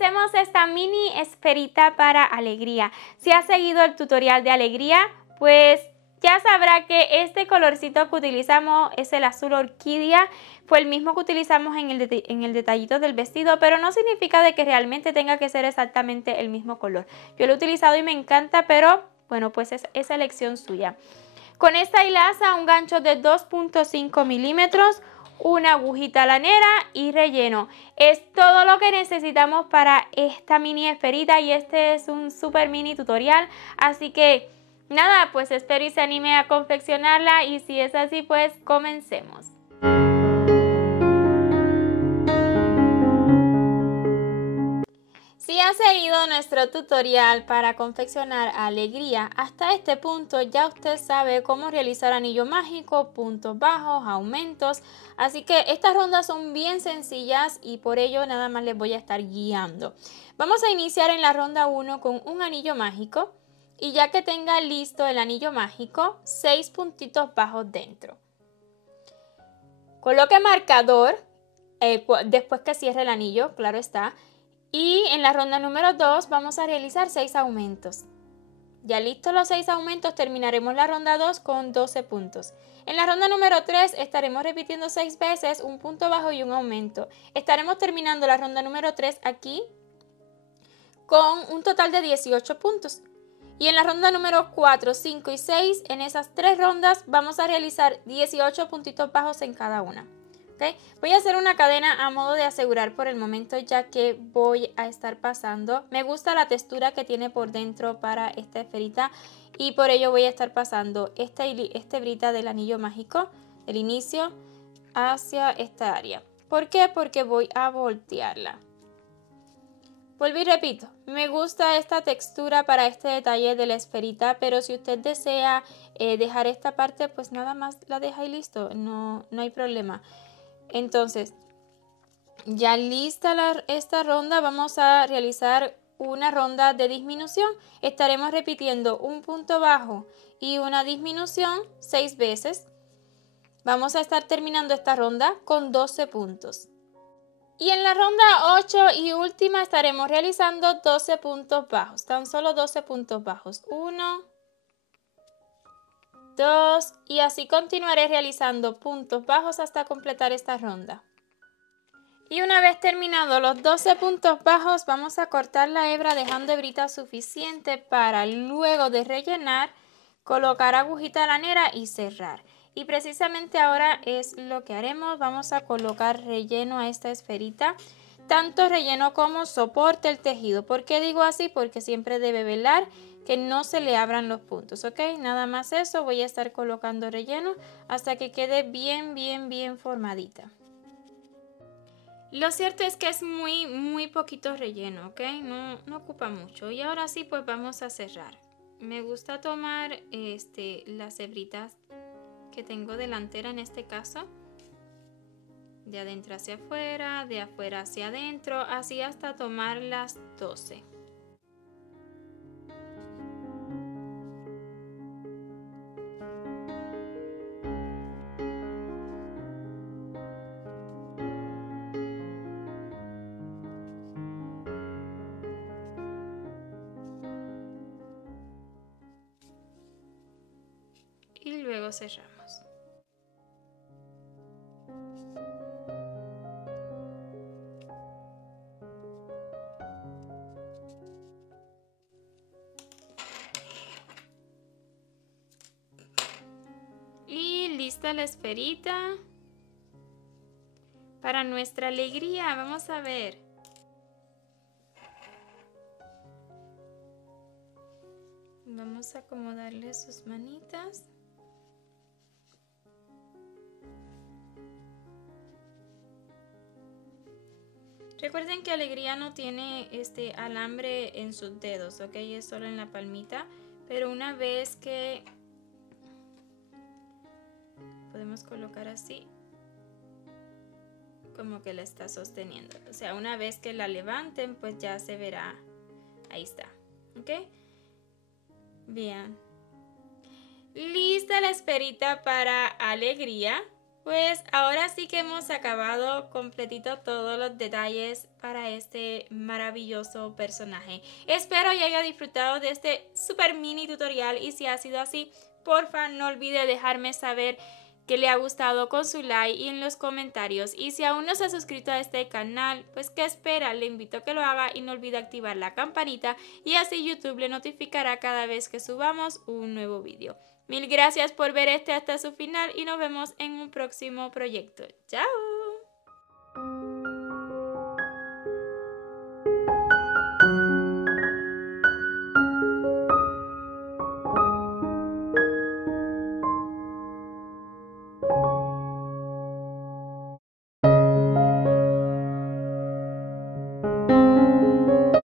realicemos esta mini esferita para alegría. Si has seguido el tutorial de alegría, pues ya sabrá que este colorcito que utilizamos es el azul orquídea. Fue el mismo que utilizamos en el detallito del vestido, pero no significa de que realmente tenga que ser exactamente el mismo color. Yo lo he utilizado y me encanta, pero bueno, pues es elección suya. Con esta hilaza, un gancho de 2.5 milímetros, una agujita lanera y relleno. Es todo lo que necesitamos para esta mini esferita y este es un super mini tutorial. Así que nada, pues espero y se anime a confeccionarla y si es así, pues comencemos. Si has seguido nuestro tutorial para confeccionar alegría, hasta este punto ya usted sabe cómo realizar anillo mágico, puntos bajos, aumentos, así que estas rondas son bien sencillas y por ello nada más les voy a estar guiando. Vamos a iniciar en la ronda 1 con un anillo mágico y ya que tenga listo el anillo mágico, 6 puntitos bajos dentro. Coloque marcador después que cierre el anillo, claro está. Y en la ronda número 2 vamos a realizar 6 aumentos. Ya listos los 6 aumentos, terminaremos la ronda 2 con 12 puntos. En la ronda número 3 estaremos repitiendo 6 veces, un punto bajo y un aumento. Estaremos terminando la ronda número 3 aquí con un total de 18 puntos. Y en la ronda número 4, 5 y 6, en esas 3 rondas vamos a realizar 18 puntitos bajos en cada una. ¿Okay? Voy a hacer una cadena a modo de asegurar por el momento ya que voy a estar pasando. Me gusta la textura que tiene por dentro para esta esferita y por ello voy a estar pasando esta hebrita del anillo mágico del inicio hacia esta área. ¿Por qué? Porque voy a voltearla. Vuelvo y repito, me gusta esta textura para este detalle de la esferita, pero si usted desea dejar esta parte, pues nada más la deja y listo, no hay problema. Entonces, ya lista esta ronda, vamos a realizar una ronda de disminución. Estaremos repitiendo un punto bajo y una disminución 6 veces. Vamos a estar terminando esta ronda con 12 puntos. Y en la ronda 8 y última estaremos realizando 12 puntos bajos, tan solo 12 puntos bajos. 1, 2 y así continuaré realizando puntos bajos hasta completar esta ronda. Y una vez terminados los 12 puntos bajos, vamos a cortar la hebra dejando hebrita suficiente para luego de rellenar, colocar agujita lanera y cerrar. Y precisamente ahora es lo que haremos, vamos a colocar relleno a esta esferita, tanto relleno como soporte el tejido. ¿Por qué digo así? Porque siempre debe velar que no se le abran los puntos, ¿ok? Nada más eso, voy a estar colocando relleno hasta que quede bien formadita. Lo cierto es que es muy poquito relleno, ¿ok? No ocupa mucho. Y ahora sí, pues vamos a cerrar. Me gusta tomar las hebritas que tengo delantera en este caso. De adentro hacia afuera, de afuera hacia adentro, así hasta tomar las 12. Y luego cerramos. Y lista la esferita. Para nuestra alegría, vamos a ver. Vamos a acomodarle sus manitas. Recuerden que alegría no tiene alambre en sus dedos, ¿ok? Es solo en la palmita, pero una vez que podemos colocar así, como que la está sosteniendo. O sea, una vez que la levanten, pues ya se verá. Ahí está, ¿ok? Bien. Lista la esferita para alegría. Pues ahora sí que hemos acabado completito todos los detalles para este maravilloso personaje. Espero que haya disfrutado de este super mini tutorial y si ha sido así, porfa no olvide dejarme saber que le ha gustado con su like y en los comentarios. Y si aún no se ha suscrito a este canal, pues ¿qué espera? Le invito a que lo haga y no olvide activar la campanita y así YouTube le notificará cada vez que subamos un nuevo vídeo. Mil gracias por ver este hasta su final y nos vemos en un próximo proyecto. ¡Chao!